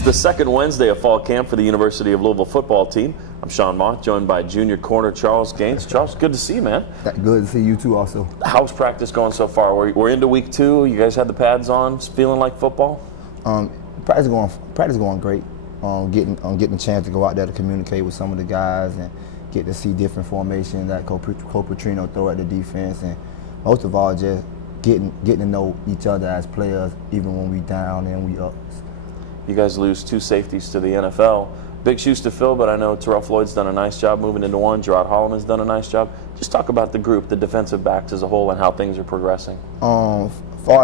It's the second Wednesday of fall camp for the University of Louisville football team. I'm Sean Mott, joined by junior corner Charles Gaines. Charles, good to see you, man. Good to see you too also. How's practice going so far? We're into week 2. You guys had the pads on. Feeling like football? Practice going great. Getting a chance to go out there to communicate with some of the guys and get to see different formations that Coach Petrino throw at the defense, and most of all just getting to know each other as players, even when we down and we up. You guys lose 2 safeties to the NFL. Big shoes to fill, but I know Terrell Floyd's done a nice job moving into one. Gerard Holloman's done a nice job. Just talk about the group, the defensive backs as a whole, and how things are progressing. Far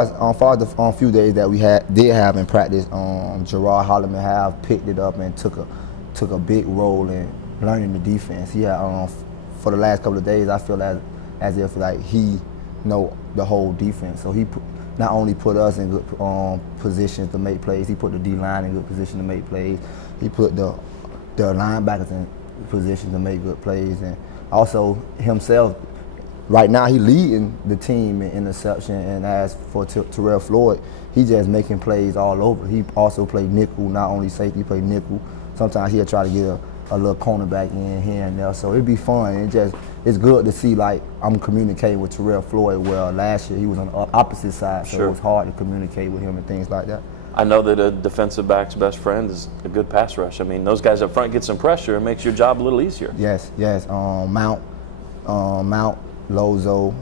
as the few days that we did have in practice, Gerard Holloman have picked it up and took a big role in learning the defense. He had, for the last couple of days, I feel as if like he know the whole defense. So he not only put us in good positions to make plays, he put the D-line in good position to make plays. He put the linebackers in position to make good plays, and also himself. Right now, he leading the team in interception, and as for Terrell Floyd, he just making plays all over. He also played nickel, not only safety, he played nickel. Sometimes he'll try to get a little cornerback in here and there, so it'd be fun. It's good to see, like, I'm communicating with Terrell Floyd. Well, last year he was on the opposite side, so It was hard to communicate with him and things like that. I know that a defensive back's best friend is a good pass rush. I mean, those guys up front get some pressure and makes your job a little easier. Yes. Mount, Lozo,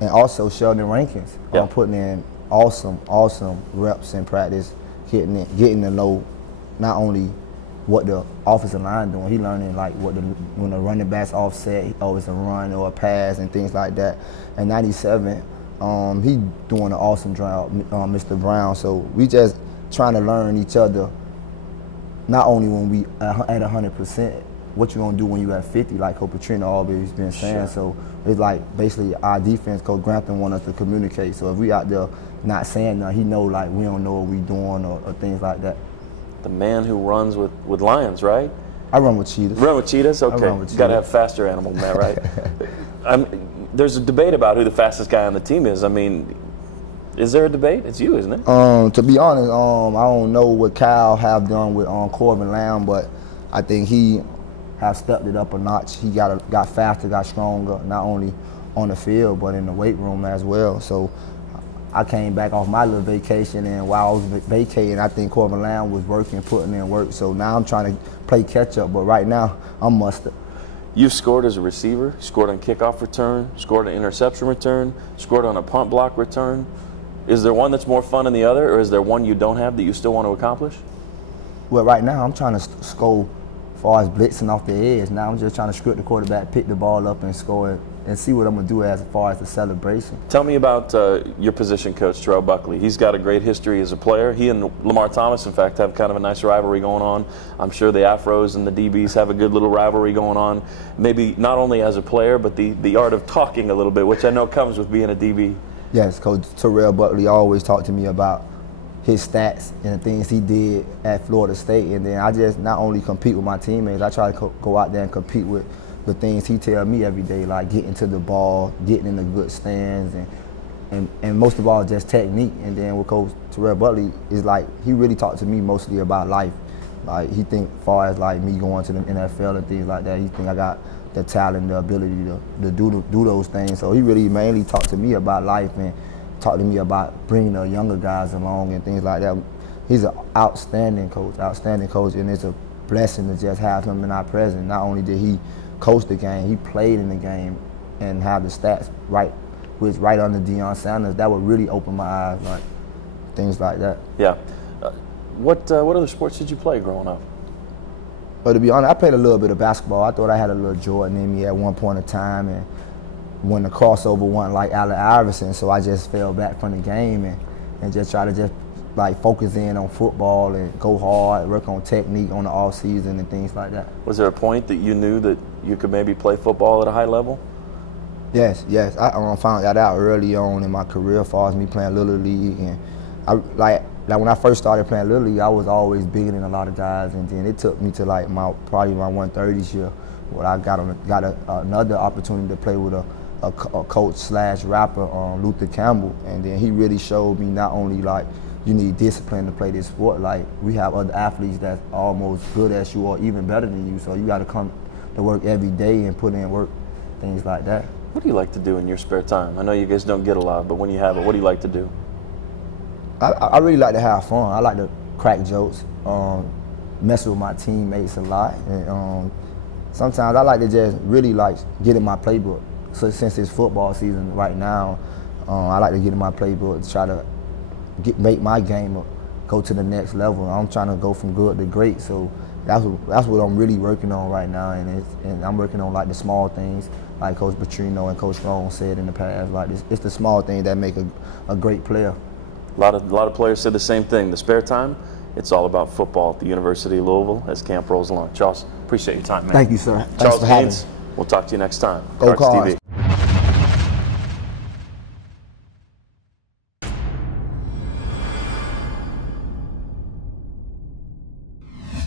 and also Sheldon Rankins. Putting in awesome reps in practice, getting to know not only what the offensive line doing. He learning like when the running back's offset, it's a run or a pass and things like that. And 97, he doing an awesome job, Mr. Brown. So we just trying to learn each other. Not only when we at 100%, what you gonna do when you at 50, like Coach Petrino always been saying. So it's like basically our defense, Coach Grantham want us to communicate. So if we out there not saying nothing, he know like we don't know what we doing or things like that. The man who runs with lions, right? I run with cheetahs. Run with cheetahs? Okay. You got to have faster animals than that, right? There's a debate about who the fastest guy on the team is. I mean, is there a debate? It's you, isn't it? To be honest, I don't know what Kyle have done with Corbin Lamb, but I think he have stepped it up a notch. He got faster, got stronger, not only on the field but in the weight room as well. So I came back off my little vacation, and while I was vacating, I think Corbin Lamb was working, putting in work. So now I'm trying to play catch up, but right now I'm mustard. You've scored as a receiver, scored on kickoff return, scored an interception return, scored on a punt block return. Is there one that's more fun than the other, or is there one you don't have that you still want to accomplish? Well, right now I'm trying to score as far as blitzing off the edge. Now I'm just trying to script the quarterback, pick the ball up and score it, and see what I'm going to do as far as the celebration. Tell me about your position coach, Terrell Buckley. He's got a great history as a player. He and Lamar Thomas, in fact, have kind of a nice rivalry going on. I'm sure the Afros and the DBs have a good little rivalry going on, maybe not only as a player, but the art of talking a little bit, which I know comes with being a DB. Yes, Coach Terrell Buckley always talked to me about his stats and the things he did at Florida State, and then I just not only compete with my teammates, I try to go out there and compete with the things he tell me every day, like getting to the ball, getting in the good stands, and most of all just technique. And then with Coach Terrell Buckley is like he really talked to me mostly about life. Like he think far as like me going to the NFL and things like that, he think I got the talent, the ability to do those things. So he really mainly talked to me about life and talked to me about bringing the younger guys along and things like that. He's an outstanding coach, and it's a blessing to just have him in our presence. Not only did he coach the game, he played in the game and have the stats right under Deion Sanders. That would really open my eyes, like things like that. Yeah. What other sports did you play growing up? But to be honest, I played a little bit of basketball. I thought I had a little Jordan in me at one point in time, and when the crossover wasn't like Allen Iverson, so I just fell back from the game and just try to just like focus in on football and go hard, work on technique on the off season and things like that. Was there a point that you knew that you could maybe play football at a high level? Yes. I found that out early on in my career as far as me playing Little League, and I like when I first started playing Little League, I was always bigger than a lot of guys, and then it took me to like probably my 130s year where I got another opportunity to play with a coach / rapper, Luther Campbell, and then he really showed me not only like you need discipline to play this sport. Like, we have other athletes that's almost good as you or even better than you, so you got to come to work every day and put in work, things like that. What do you like to do in your spare time? I know you guys don't get a lot, but when you have it, what do you like to do? I really like to have fun. I like to crack jokes, mess with my teammates a lot, and sometimes I like to just really like get in my playbook. So since it's football season right now, I like to get in my playbook to try to make my game go to the next level. I'm trying to go from good to great, so that's what I'm really working on right now, and I'm working on like the small things, like Coach Petrino and Coach Rome said in the past. Like it's the small things that make a great player. A lot of players said the same thing. The spare time, it's all about football at the University of Louisville as camp rolls along. Charles, appreciate your time, man. Thank you, sir. Charles Gaines, we'll talk to you next time. Go Cards. TV.